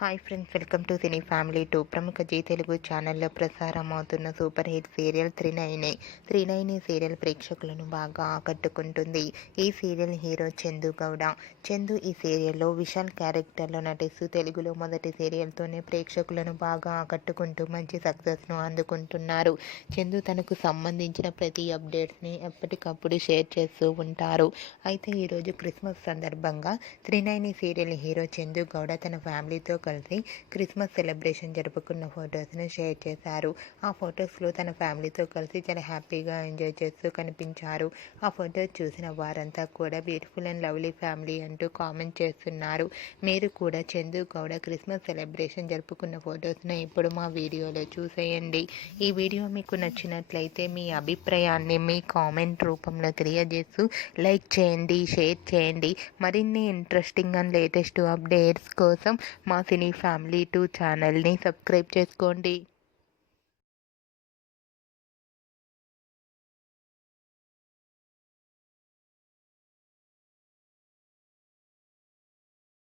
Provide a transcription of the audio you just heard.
Hi friends, welcome to cine family 2. ప్రముఖ G Telugu ఛానల్లో ప్రసారం అవుతున్న సూపర్ హిట్ సీరియల్ 3నైనే సీరియల్ ప్రేక్షకులను బాగా ఆకట్టుకుంటుంది. ఈ సీరియల్ హీరో చందు గౌడ. చందు ఈ సీరియల్లో విశాల్ క్యారెక్టర్లో నటిస్తూ తెలుగులో మొదటి సీరియల్తోనే ప్రేక్షకులను బాగా ఆకట్టుకుంటూ మంచి సక్సెస్ను అందుకుంటున్నారు. చందు తనకు సంబంధించిన ప్రతి అప్డేట్స్ని ఎప్పటికప్పుడు షేర్ చేస్తూ ఉంటారు. అయితే ఈరోజు క్రిస్మస్ సందర్భంగా 3నైనే సీరియల్ హీరో చందు గౌడ తన ఫ్యామిలీతో కలిసి క్రిస్మస్ సెలబ్రేషన్ జరుపుకున్న ఫొటోస్ను షేర్ చేశారు. ఆ ఫొటోస్లో తన ఫ్యామిలీతో కలిసి చాలా హ్యాపీగా ఎంజాయ్ చేస్తూ కనిపించారు. ఆ ఫొటోస్ చూసిన వారంతా కూడా బ్యూటిఫుల్ అండ్ లవ్లీ ఫ్యామిలీ అంటూ కామెంట్ చేస్తున్నారు. మీరు కూడా చందు గౌడ క్రిస్మస్ సెలబ్రేషన్ జరుపుకున్న ఫొటోస్ను ఇప్పుడు మా వీడియోలో చూసేయండి. ఈ వీడియో మీకు నచ్చినట్లయితే మీ అభిప్రాయాన్ని మీ కామెంట్ రూపంలో తెలియజేస్తూ లైక్ చేయండి, షేర్ చేయండి. మరిన్ని ఇంట్రెస్టింగ్ అండ్ లేటెస్ట్ అప్డేట్స్ కోసం మా సినీ ఫ్యామిలీ 2 ఛానల్ని సబ్స్క్రైబ్ చేసుకోండి.